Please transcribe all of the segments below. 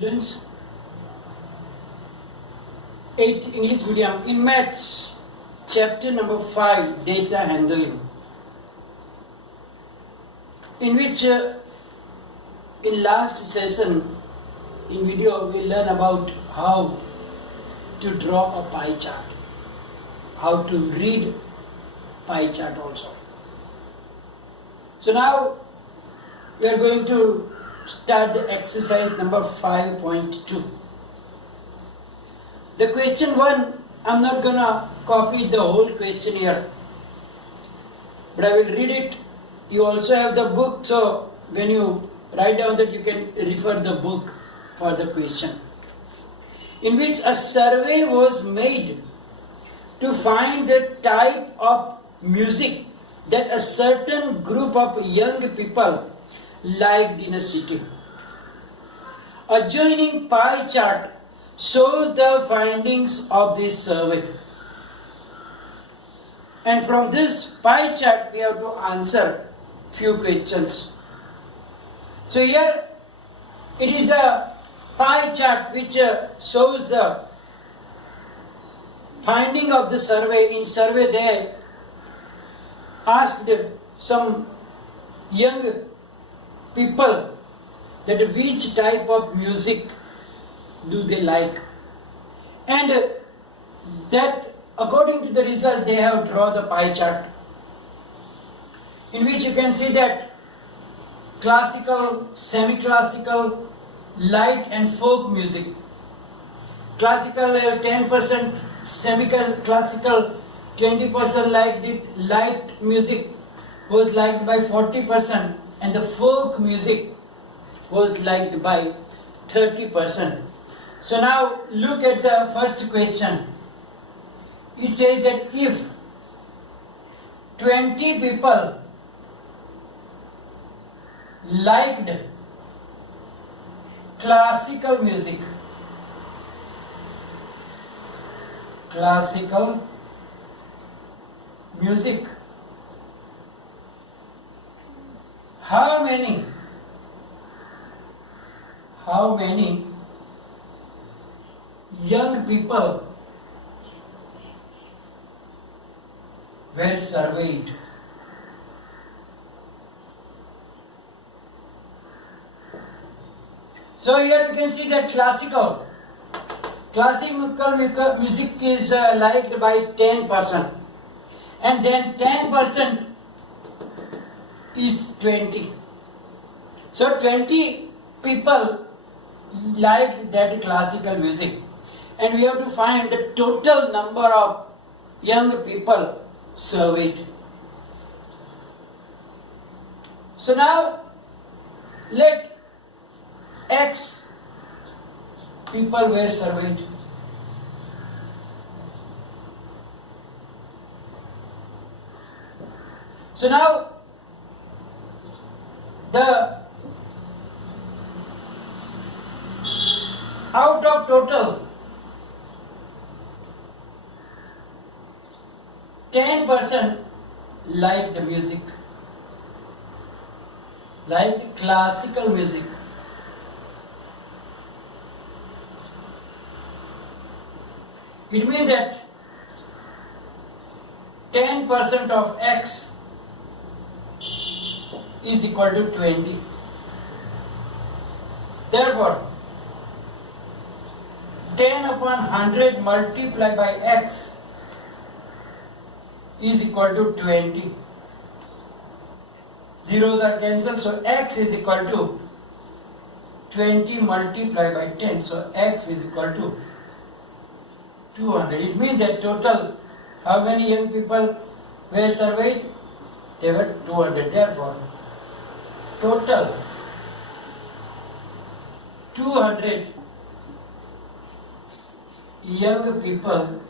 Students, 8th English medium in maths, chapter number 5, data handling, in which in last session in video we learn about how to draw a pie chart, how to read pie chart also. So now we are going to start the exercise number 5.2. The question 1, I'm not gonna copy the whole question here, but I will read it. You also have the book, so when you write down that, you can refer the book for the question, in which a survey was made to find the type of music that a certain group of young people liked in a city. Adjoining pie chart shows the findings of this survey. And from this pie chart we have to answer few questions. So here it is the pie chart which shows the finding of the survey. In survey they asked some young people that which type of music do they like, and that according to the result they have drawn the pie chart, in which you can see that classical, semi-classical, light and folk music. Classical 10%, semi-classical 20% liked it, light music was liked by 40%, and the folk music was liked by 30%. So now look at the first question. It says that if 20 people liked classical music, how many young people were surveyed? So here you can see that classical music is liked by 10%, and then 10% is 20. So 20 people liked that classical music, and we have to find the total number of young people surveyed. So now let X people were surveyed. So now the out of total 10% liked the music, liked classical music. It means that 10% of X is equal to 20. Therefore, 10 upon 100 multiplied by X is equal to 20. Zeros are cancelled, so X is equal to 20 multiplied by 10. So X is equal to 200. It means that total, how many young people were surveyed? They were 200. Therefore, total 200 young people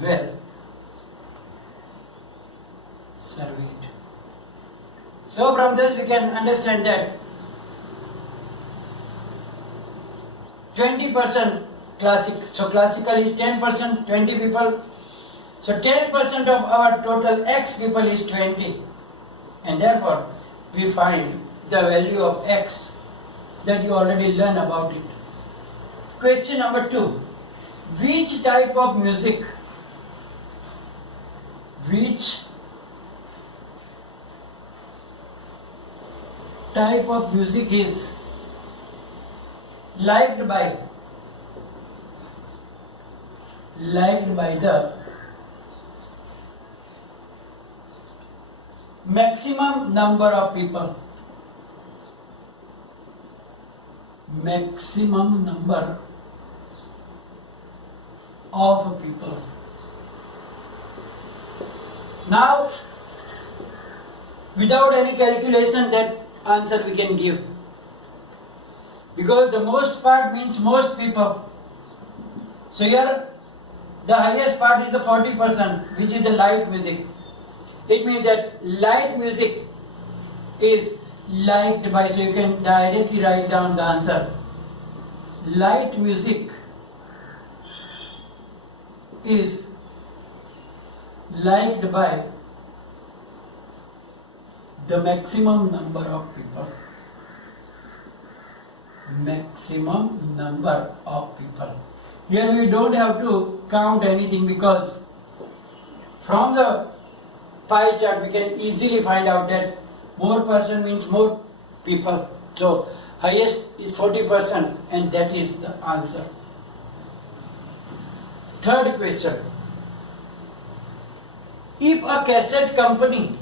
were surveyed. So from this we can understand that 20% classic. So classical is 10%, 20 people. So 10% of our total X people is 20. And therefore we find the value of X that you already learned about it. Question number 2. Which type of music? Which type of music is liked by the maximum number of people? Maximum number of people. Now, without any calculation, that answer we can give, because the most part means most people. So here the highest part is the 40%, which is the light music. It means that light music is liked by, so you can directly write down the answer. Light music is liked by the maximum number of people. Maximum number of people. Here we don't have to count anything, because from the pie chart we can easily find out that more person means more people. So highest is 40%, and that is the answer. Third question. If a cassette company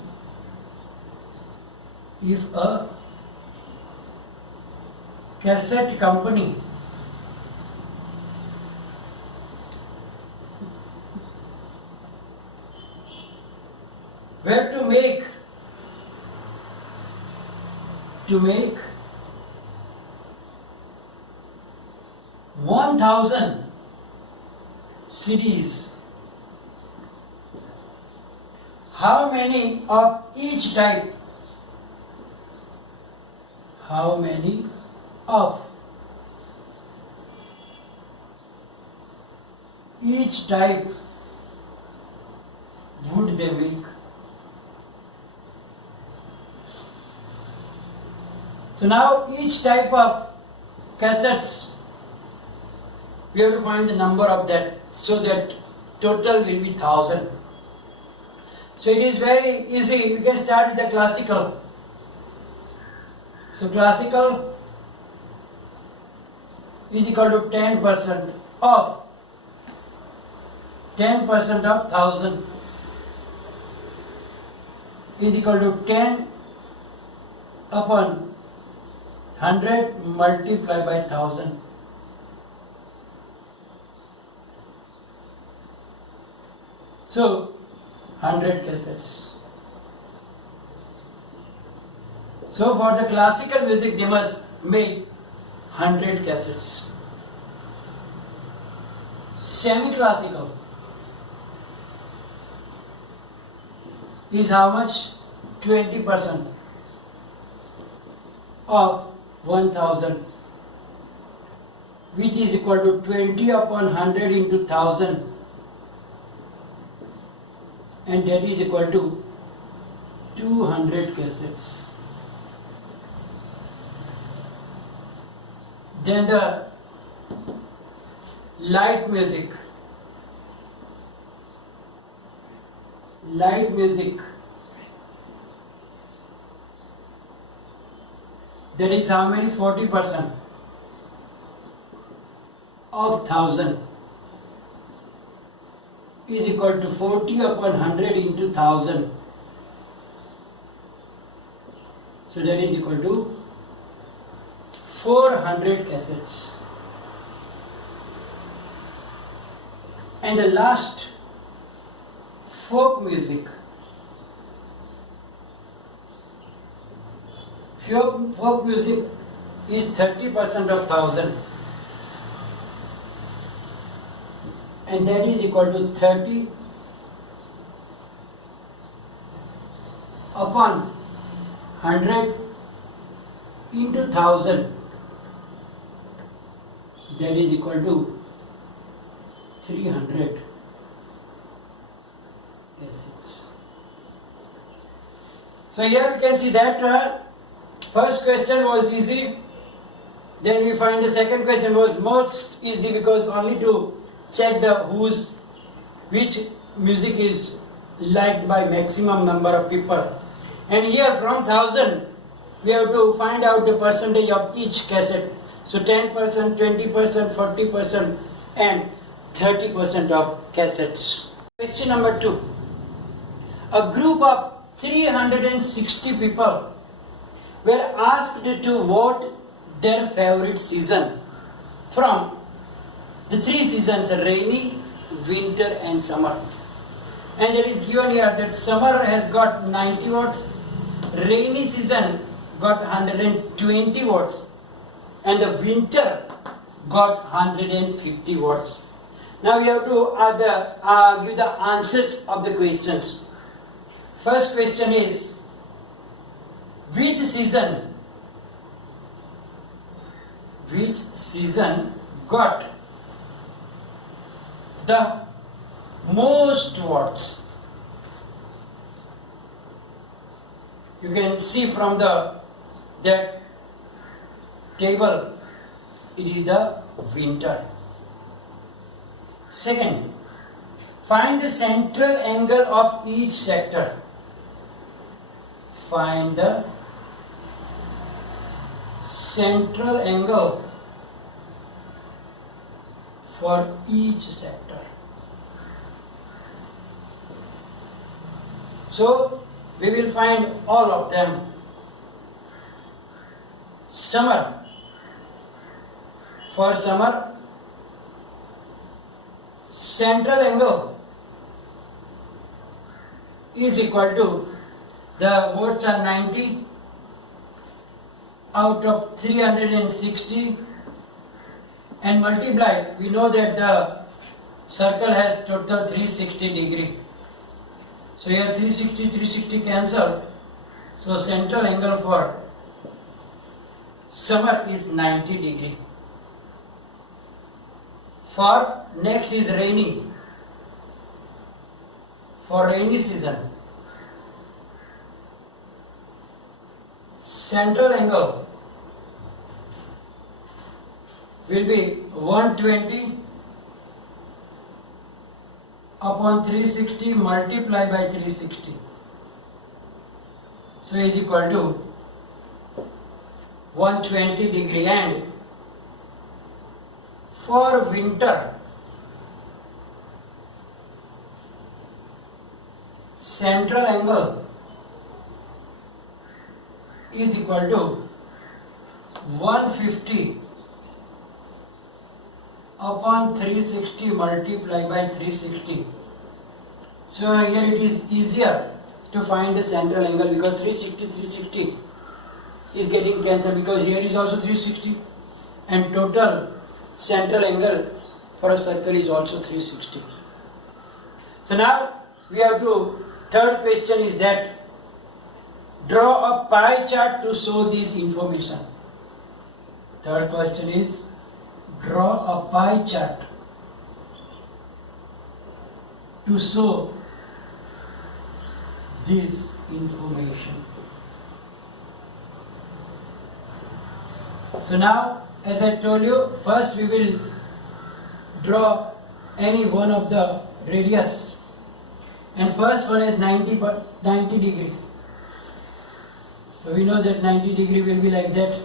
were to make 1000 CDs, how many of each type would they make? So now each type of cassettes, we have to find the number of that, so that total will be 1000. So it is very easy. We can start with the classical. So classical is equal to 10% of 1000 is equal to 10 upon 100 multiplied by 1000. So 100 cassettes. So for the classical music they must make 100 cassettes. Semi-classical is how much? 20% of 1000, which is equal to 20 upon 100 into 1000, and that is equal to 200 cassettes. Then the light music. That is how many? 40% of 1000 is equal to 40 upon 100 into 1000. So that is equal to 400 cassettes. And the last, folk music. Folk music is 30% of 1000, and that is equal to 30 upon 100 into 1000, that is equal to 300 cassettes. So here we can see that first question was easy. Then we find the second question was most easy because only to check which music is liked by maximum number of people. And here from 1000 we have to find out the percentage of each cassette. So 10%, 20%, 40% and 30% of cassettes. Question number 2. A group of 360 people were asked to vote their favorite season from the 3 seasons: rainy, winter and summer. And it is given here that summer has got 90 votes, rainy season got 120 votes and the winter got 150 votes. Now we have to give the answers of the questions. First question is, which season got the most votes? You can see from that table, it is the winter. Second, find the central angle of each sector. Find the central angle for each sector. So we will find all of them. Summer. For summer, central angle is equal to, the votes are 90 out of 360 and multiply. We know that the circle has total 360 degree. So here 360 cancel. So central angle for summer is 90 degree. For next is rainy. For rainy season, central angle will be 120 upon 360 multiplied by 360. So is equal to 120 degree. And for winter, central angle is equal to 150 upon 360 multiplied by 360. So here it is easier to find the central angle because 360 is getting cancelled because here is also 360 and total central angle for a circle is also 360. So now we have to, third question is that draw a pie chart to show this information. Third question is draw a pie chart to show this information. So now, as I told you, first we will draw any one of the radius, and first one is 90 degree. So we know that 90 degree will be like that.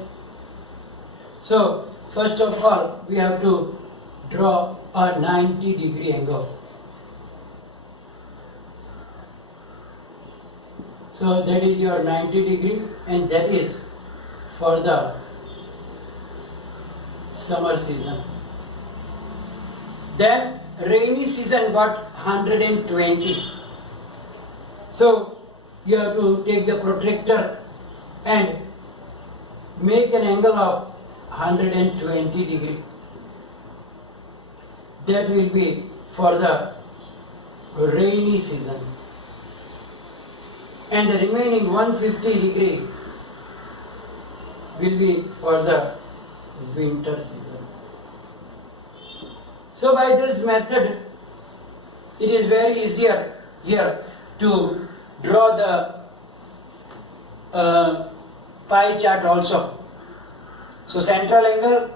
So first of all, we have to draw a 90 degree angle. So that is your 90 degree, and that is for the summer season. Then rainy season got 120. So you have to take the protractor and make an angle of 120 degree. That will be for the rainy season. And the remaining 150 degree will be for the winter season. So by this method, it is very easier here to draw the pie chart also. So central angle,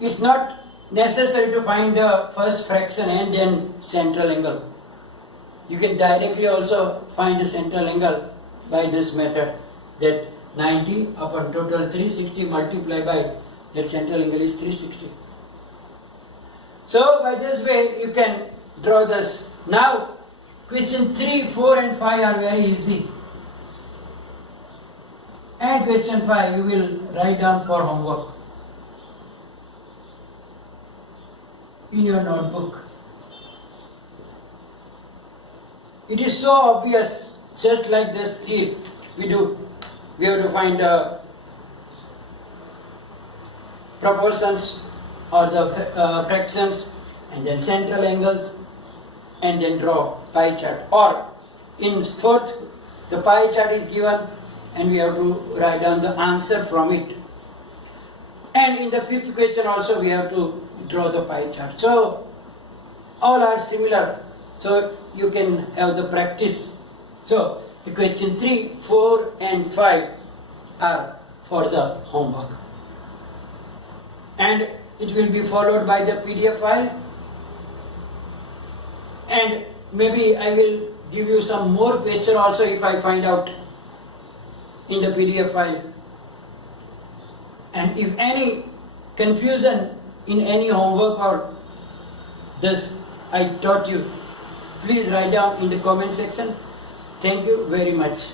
it's not necessary to find the first fraction and then central angle. You can directly also find the central angle by this method, that 90 upon total 360 multiplied by that central angle is 360. So by this way you can draw this. Now question 3, 4 and 5 are very easy. And question 5 you will write down for homework in your notebook. It is so obvious, just like this thief we do. We have to find the proportions or the fractions and then central angles and then draw pie chart. Or in fourth, the pie chart is given and we have to write down the answer from it. And in the fifth question also we have to draw the pie chart. So all are similar. So you can have the practice. So the question 3, 4 and 5 are for the homework. And it will be followed by the PDF file. And maybe I will give you some more question also if I find out in the PDF file. And if any confusion in any homework or this I taught you, please write down in the comment section. Thank you very much.